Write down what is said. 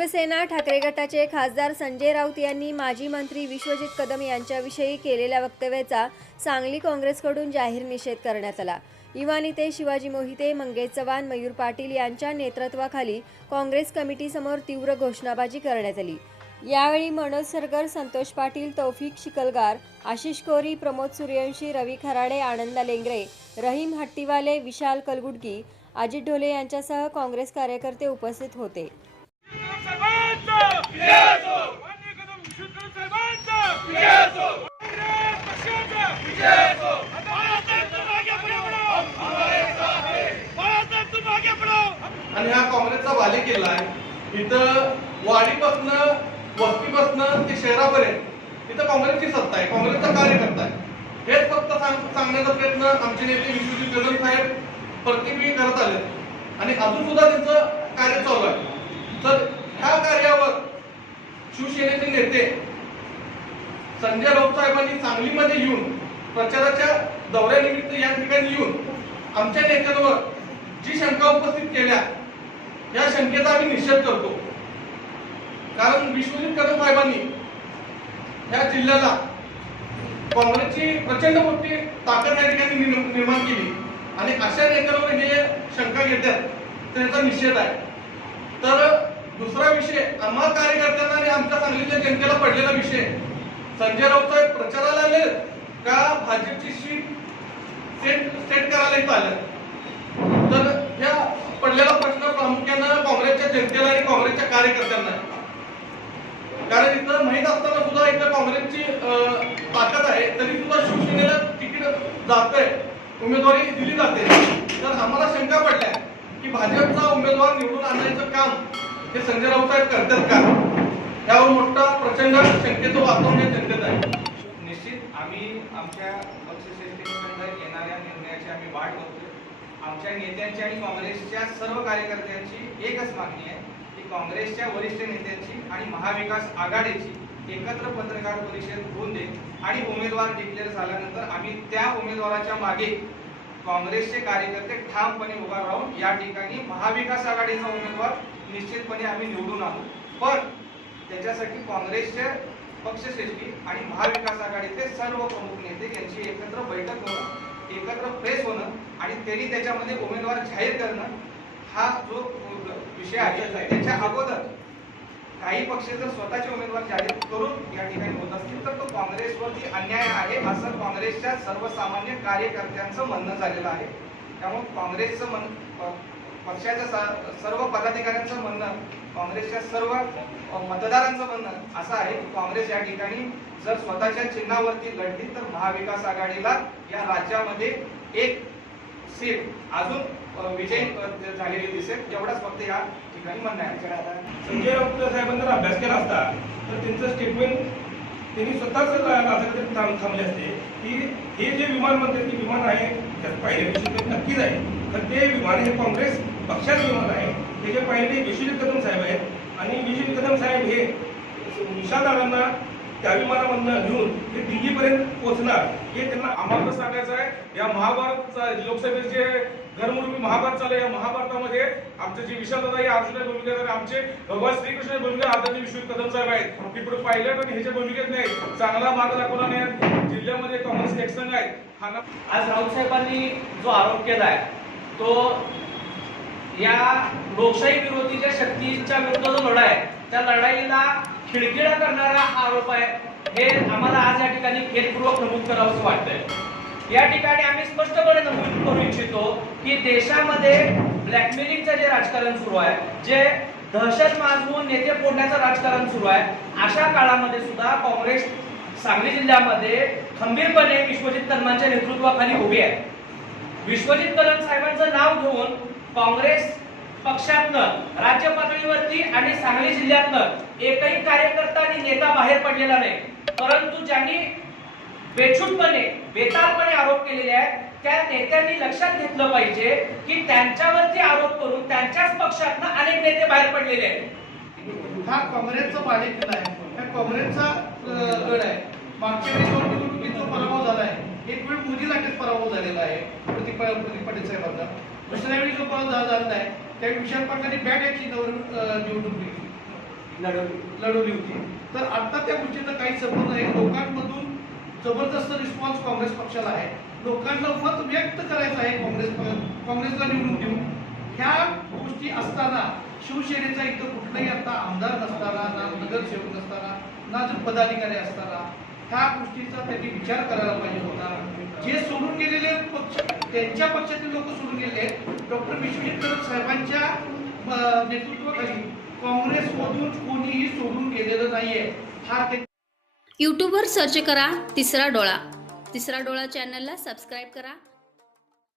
शिवसेना ठाकरे गटाचे खासदार संजय राऊत यांनी माजी मंत्री विश्वजित कदम यांच्याविषयी केलेल्या वक्तव्याचा सांगली काँग्रेसकडून जाहीर निषेध करण्यात आला. युवा नेते शिवाजी मोहिते मंगेश चव्हाण मयूर पाटील यांच्या नेतृत्वाखाली काँग्रेस कमिटीसमोर तीव्र घोषणाबाजी करण्यात आली. यावेळी मनोज सरगर संतोष पाटील तौफिक शिकलगार आशिष कोरी प्रमोद सूर्यवंशी रवी खराडे आनंदा लेंगरे रहीम हट्टीवाले विशाल कलगुडकी अजित ढोले यांच्यासह काँग्रेस कार्यकर्ते उपस्थित होते. आणि हा काँग्रेसचा बालेकिल्ला आहे. इथं वाडीपासनं वस्तीपासनं ते शहरापर्यंत इथं काँग्रेसची सत्ता आहे काँग्रेसचा कार्यकर्ता आहे. हेच फक्त सांग सांगण्याचा प्रयत्न आमचे नेते विश्वजित कदम साहेब प्रत्येक वेळी करत आले आणि अजून सुद्धा त्यांचं कार्य चालू आहे. तर ह्या कार्यावर शिवसेनेचे नेते संजय राऊत साहेबांनी सांगलीमध्ये येऊन प्रचाराच्या दौऱ्यानिमित्त या ठिकाणी येऊन आमच्या नेत्यांवर जी शंका उपस्थित केल्या या शंकेचा आम्ही निषेध करतो. कारण विश्वजित कदम साहेबांनी या जिल्ह्याला काँग्रेसची प्रचंड मोठी ताकद या ठिकाणी निर्माण केली. आणि अशा नेत्यांवर हे शंका घेतात त्याचा निषेध आहे. तर दुसरा विषय आम्हा कार्यकर्त्यांना आणि आमच्या सांगलीच्या जनतेला पडलेला विषय. संजय राऊत साहेब प्रचाराला आले का भाजपची सीट सेट सेट करायला इथं आलं? तर या पडलेला प्रश्न प्रामुख्यानं काँग्रेसच्या जनतेला आणि काँग्रेसच्या कार्यकर्त्यांना कारण इथं माहीत असताना सुद्धा इथं काँग्रेसची ताकद आहे तरी सुद्धा शिवसेनेला तिकीट जातंय उमेदवारी दिली जाते. तर आम्हाला शंका पडल्या की भाजपचा उमेदवार निवडून आणायचं काम हे संजय राऊत साहेब करतात का? त्यावर मोठा प्रचंड शक्यतो वातावरण जनतेत आहे. निश्चित. आम्ही आमच्या पक्षश्रेष्ठीकडे येणाऱ्या निर्णयाची आम्ही वाट बघतोय. आमच्या नेत्यांची आणि काँग्रेसच्या सर्व कार्यकर्त्यांची एकच मागणी आहे की काँग्रेसच्या वरिष्ठ नेत्यांची आणि महाविकास आघाडीची एकत्र पत्रकार परिषद होऊन दे आणि उमेदवार डिक्लेअर झाल्यानंतर आम्ही त्या उमेदवाराच्या मागे काँग्रेसचे कार्यकर्ते ठामपणे उभा राहून या ठिकाणी महाविकास आघाडीचा उमेदवार निश्चितपणे आम्ही निवडून आणू पण त्याच्यासाठी काँग्रेसचे पक्षश्रेष्ठी आणि महाविकास आघाडीचे सर्व प्रमुख नेते यांची एकत्र बैठक होणं एकत्र प्रेस होणं आणि त्यांनी त्याच्यामध्ये उमेदवार जाहीर करणं हा जो विषय आहे त्याच्या अगोदर काही पक्ष जर स्वतःचे उमेदवार जाहीर करून या ठिकाणी होत असतील तर तो काँग्रेसवरती अन्याय आहे असं काँग्रेसच्या सर्वसामान्य कार्यकर्त्यांचं म्हणणं झालेलं आहे. त्यामुळे काँग्रेसचं म्हण पक्षाच्या सर्व पदाधिकाऱ्यांचं म्हणणं काँग्रेसच्या सर्व मतदारांचं म्हणणं असं आहे की काँग्रेस या ठिकाणी जर स्वतःच्या चिन्हावरती लढली तर महाविकास आघाडीला या राज्यामध्ये एक सीट अजून विजय झालेली दिसेल. एवढाच फक्त या ठिकाणी म्हणणं आहे. संजय राऊत साहेबांनी जर अभ्यास केला असता तर त्यांचं स्टेटमेंट त्यांनी स्वतःच राजकारणात थांब थांबले असते की हे जे विमान म्हणतात ते विमान आहे त्यात पहिल्यापेक्षा नक्कीच आहे. तर ते विमान हे काँग्रेस पक्षाचं विमान आहे. त्याचे पहिले विश्वजित कदम साहेब आहेत. आणि विश्वजित कदम साहेब हे निशादारांना त्या विमानामधनं घेऊन ते दिल्लीपर्यंत पोहोचणार हे त्यांना आम्हाला सांगायचं आहे. या महाभारत लोकसभेचे जे घरमुर्मी महाभारत चालू आहे या महाभारतामध्ये आमचे जे विशालदादा हे अर्जुन भूमिकेत आणि आमचे भगवान श्रीकृष्ण भूमिका आदरणीय विश्वजित कदम साहेब आहेत. की पुढे पाहिलं पण ह्याच्या भूमिकेत नाही चांगला मार्ग दाखवला नाही. जिल्ह्यामध्ये काँग्रेस एकसंघ आहेत. आज राऊत साहेबांनी जो आरोप आहे तो या लोकशाही विरोधीच्या शक्तीच्या विरुद्ध जो लढा आहे त्या लढाईला खिळखिळा करणारा हा आरोप आहे हे आम्हाला आज या ठिकाणी खेदपूर्वक नमूद करावं असं वाटतंय. या ठिकाणी आम्ही स्पष्टपणे नमूद करू इच्छितो की देशामध्ये ब्लॅकमेलिंगचं जे राजकारण सुरू आहे जे दहशत माजवून नेते फोडण्याचं राजकारण सुरू आहे अशा काळामध्ये सुद्धा काँग्रेस सांगली जिल्ह्यामध्ये खंबीरपणे विश्वजित कर्मांच्या नेतृत्वाखाली उभी आहे. विश्वजित कलम साहेबांचं नाव घेऊन काँग्रेस पक्षातनं राज्य पातळीवरती आणि सांगली जिल्ह्यातनं एकही कार्यकर्ता आणि नेता बाहेर पडलेला नाही. परंतु ज्यांनी बेछूटपणे बेतालपणे आरोप केलेले आहेत त्या नेत्यांनी लक्षात घेतलं पाहिजे की त्यांच्यावरती आरोप करून त्यांच्याच पक्षातनं अनेक नेते बाहेर पडलेले आहेत. हा काँग्रेसचा बालेकिल्ला आहे हा काँग्रेसचा गड आहे. मागच्या वेळी दोन निवडणुकीत जो पराभव झाला आहे एक वेळ मोदी लाटेत पराभव झालेला आहे. प्रतिपा प्रतिपाटी साहेबांना दुसऱ्या वेळी जो पराभव झाला आहे त्यावेळी विशाल पाटलांनी बॅट या चिन्हावरून अं, निवडणूक दिली लढवली होती. तर आता त्या गोष्टीचा काही संबंध नाही. लोकांमधून जबरदस्त रिस्पॉन्स काँग्रेस पक्षाला आहे. लोकांना मत व्यक्त करायचं आहे काँग्रेस काँग्रेसला निवडून देऊन. ह्या गोष्टी असताना शिवसेनेचा इथं कुठलाही आता आमदार नसताना ना नगरसेवक नसताना ना जर पदाधिकारी असताना ह्या गोष्टीचा त्यांनी विचार करायला पाहिजे होता. जे सोडून गेलेले पक्ष त्यांच्या पक्षातील लोक सोडून गेले डॉक्टर विश्वजित कदम साहेबांच्या नेतृत्वाखाली काँग्रेसमधून कोणीही सोडून गेलेलं नाहीये. हा ते यूट्यूबवर सर्च करा तिसरा डोळा. तिसरा डोळा चॅनलला सबस्क्राईब करा.